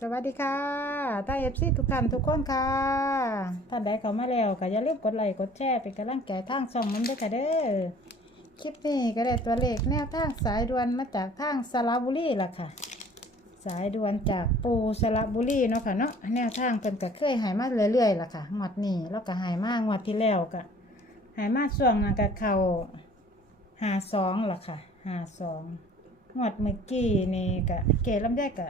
สวัสดีค่ะต้าเอฟซีทุกท่านทุกคนค่ะ ท่านใดเข้ามาแล้วก็อย่าลืมกดไลค์กดแชร์เป็นกำลังใจทางช่องมันด้วยค่ะเด้อ คลิปนี้ก็ได้ตัวเลขแนวทางสายด่วนมาจากทางสระบุรีล่ะค่ะ สายด่วนจากปูสระบุรีเนาะค่ะเนาะ แนวทางเพิ่นก็เคยหายมาเรื่อยๆล่ะค่ะงวดนี้แล้วก็หายมากงวดที่แล้วก็หายมาช่วงนั้นก็เข้าหาสองล่ะค่ะหาสองงวดเมื่อกี้นี่ก็เกลำแยกก็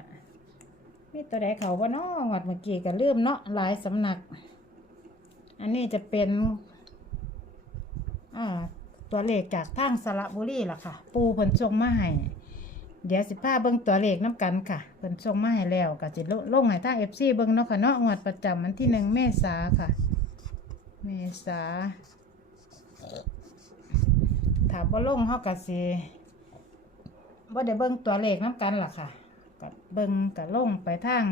มีตัวใดเขาว่าน้องวดเมื่อกี้ก็ลืมเนาะหลายสำนัก อันนี้จะเป็นอ่าตัวเลขจากทางสระบุรีล่ะค่ะ ปูเพิ่นส่งมาให้เดี๋ยวสิพาเบิ่งตัวเลขน้ำกันค่ะเพิ่นส่งมาให้แล้วก็จะลงให้ทาง FC เบิ่งเนาะค่ะเนาะงวดประจำวันที่หนึ่งเมษาค่ะ เมษาถ้าบ่าลงเฮาก็สิบ่ได้เบิ่งตัวเลขน้ำกันล่ะค่ะ กับเบิงกับลงไปทาง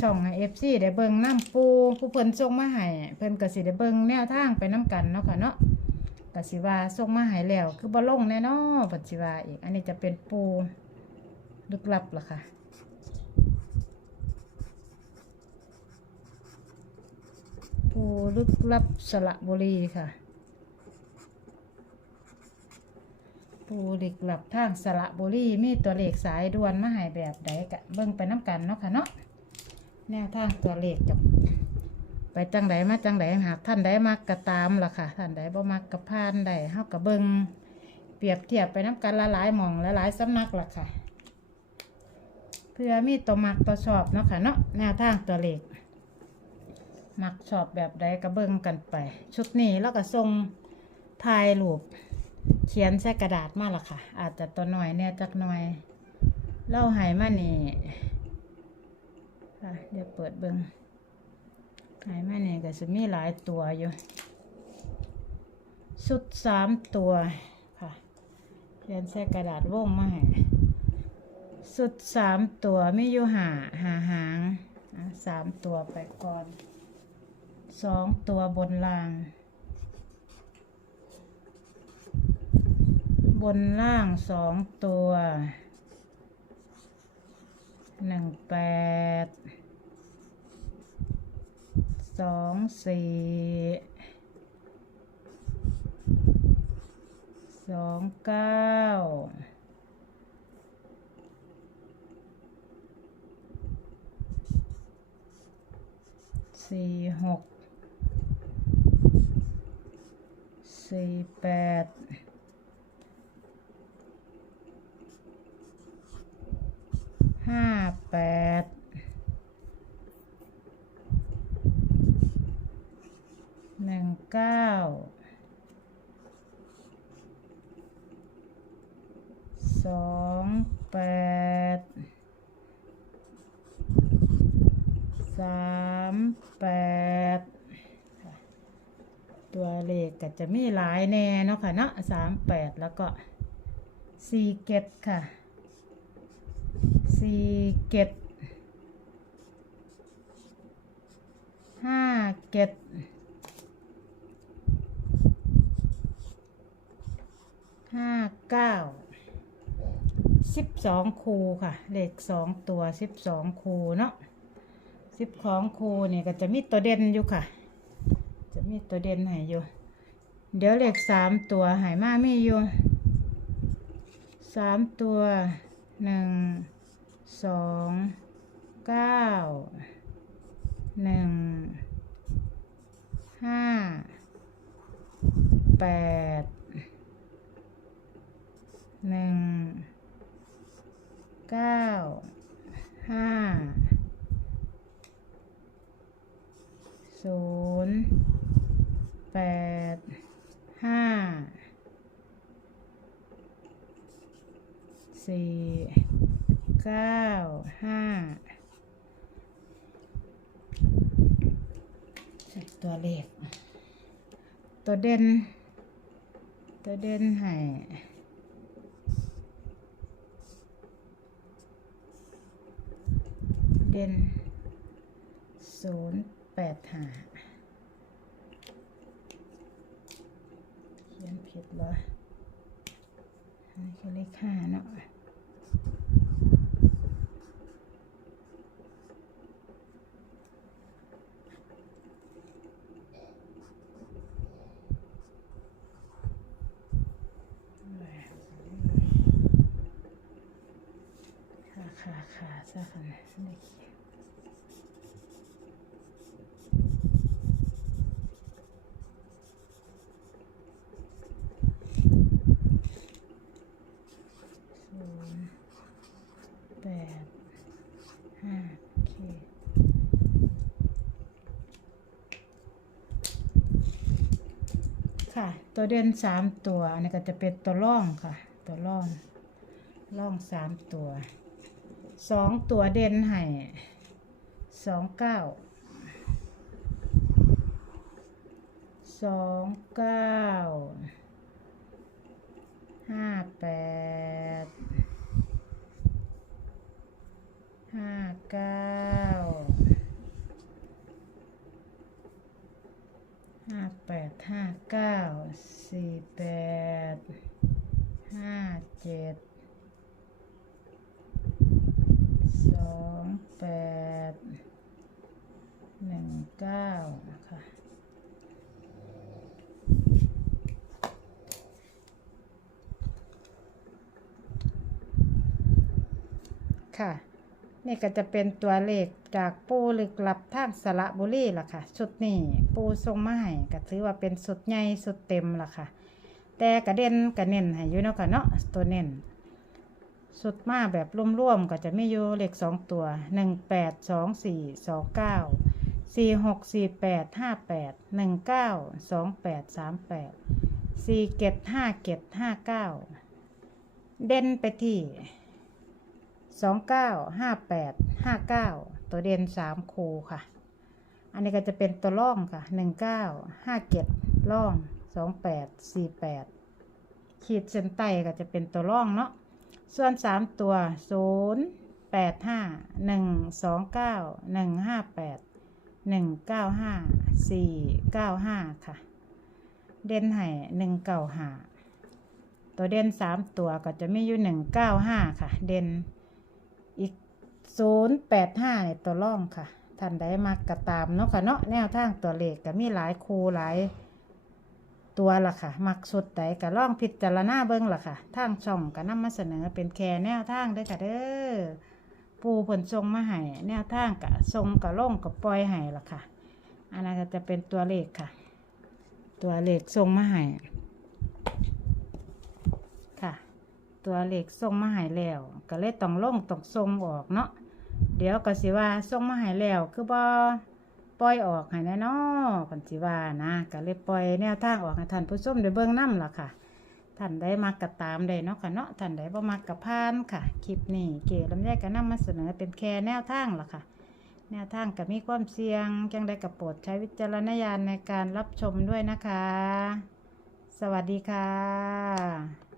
ช่องเอฟซีได้เบิงน้ำปูผู้เพิ่นส่งมาให้เพิ่นก็สิได้เบิงแนวทางไปน้ำกันเนาะค่ะเนาะก็สิว่าส่งมาให้แล้ว คือบ่ลงแน่นอนปัจจิวาอีก อันนี้จะเป็นปูลึกลับล่ะค่ะปูลึกลับสระบุรีค่ะ ปูหลึกหลับทางสระบุรีมีตัวเลขสายด่วนมาให้แบบใดกะเบิ่งไปน้ำกันเนาะค่ะเนาะแนวทางตัวเลขจะไปจังใดมาจังใดหากท่านใดมักกะตามล่ะค่ะ ท่านใดบ่มักกะพานใดเฮากะเบิงเปรียบเทียบไปน้ำกันละหลายหมองละหลายสำนักล่ะค่ะ เพื่อมีตัวมักตัวชอบเนาะค่ะเนาะแนวทางตัวเลขมักชอบแบบใดก็เบิงกันไป ชุดนี้แล้วก็ทรงถ่ายรูป เขียนใส่กระดาษมาละค่ะ อาจจะตัวหน่อยเนี่ยจักหน่อย เล่าหายมานี่ค่ะเดี๋ยวเปิดเบิงหายมานี่ก็จะมีหลายตัวอยู่ สุดสามตัวค่ะเขียนใส่กระดาษวงมาให้สุดสามตัวไม่อยู่หาหาหางสามตัวไปก่อนสองตัวบนล่าง บนล่างสองตัวหนึ่งแปดสองสี่สองเก้าสี่หกสี่แปด ห้าแปดหนึ่งเก้าสองแปดสามแปดตัวเลขก็จะมีหลายแน่เนาะค่ะเนาะสามแปดแล้วก็สี่เก็ดค่ะ สี่เกตห้าเกตห้าเก้าสิบสองคูค่ะเลขสองตัวสิบสองคูเนาะสิบของคูเนี่ยก็จะมีตัวเด่นอยู่ค่ะ จะมีตัวเด่นให้อยู่ เดี๋ยวเลขสามตัวหายมาไม่อยู่สามตัวหนึ่ง สองเก้าหนึ่งห้าแปดหนึ่งเก้าห้าศูนย์แปดห้าสี่ เก้าห้าตัวเลข ตัวเด่น ตัวเด่นให้เด่นศูนย์แปดห้าเขียนผิดเหรออันนี้คือเลขห้าเนาะ ขาซะค่ะเลขศูนย์แปดห้าโอเคค่ะ ตัวเด่นสามตัวอันนี้ก็จะเป็นตัวร่องค่ะ ตัวร่องร่องสามตัว สองตัวเด่นให้สองเก้าสองเก้าห้าแปดห้าเก้าห้าแปดห้าเก้าสี่แปดห้าเจ็ด สองแปดหนึ่งเก้าค่ะค่ะ นี่ก็จะเป็นตัวเลขจากปูลึกลับทางสระบุรีล่ะค่ะ ชุดนี้ปูทรงไม้ก็ถือว่าเป็นสุดใหญ่สุดเต็มล่ะค่ะ แต่กระเด็นกระเน้นให้อยู่เนาะค่ะเนาะตัวเน้น สุดมาแบบร่วมๆก็จะไม่อยู่เลขสองตัวหนึ่งแปดสองสี่สองเก้าสี่หกสี่แปดห้าแปดหนึ่งเก้าสองแปดสามแปดสี่เจ็ดห้าเจ็ดห้าเก้าเด่นไปที่สองเก้าห้าแปดห้าเก้าตัวเด่นสามคูค่ะ อันนี้ก็จะเป็นตัวล่องค่ะหนึ่งเก้าห้าเจ็ดล่องสองแปดสี่แปดขีดเส้นใต้ก็จะเป็นตัวล่องเนาะ ส่วนสามตัวศูนย์แปดห้าหนึ่งสองเก้าหนึ่งห้าแปดหนึ่งเก้าห้าสี่เก้าห้าค่ะ เด่นให้หนึ่งเก้าห้าตัวเด่นสามตัวก็จะมีอยู่หนึ่งเก้าห้าค่ะ เด่นอีกศูนย์แปดห้าเนี่ยตัวร่องค่ะท่านใดมากกระตามเนาะค่ะเนาะแนวทางตัวเลขก็มีหลายคูหลาย ตัวล่ะค่ะ มักสุดใดก็ล่องพิจารณาเบิ้งล่ะค่ะทางช่องก็นำมาเสนอเป็นแค่แนวทางเด้อค่ะเด้อปูผลทรงมาให้แนวทางกะทรงกะล่องกะปล่อยให้ล่ะค่ะ อันนั้นก็จะเป็นตัวเลขค่ะ ตัวเลขทรงมาให้ค่ะ ตัวเลขส่งมาใหายแล้ว ก็เลยต้องล่องต้องส่งออกเนาะเดี๋ยวก็สิว่าส่งมาใหายแล้วคือบ่ ปล่อยออกให้แน่นาะกันสิว่านะก็เลยปล่อยแนวทางออกให้ท่านผู้ชมได้เบิ่งนํล่ะค่ะ ท่านได้มักก็ตามได้เนาะค่ะเนาะท่านได้บ่มักก็ผ่านค่ะ คลิปนี้เก๋ลำไยก็นำมาเสนอเป็นแค่แนวทางล่ะค่ะ แนวทางก็มีความเสี่ยงจังได้ก็โปรดใช้วิจารณญาณในการรับชมด้วยนะคะ สวัสดีค่ะ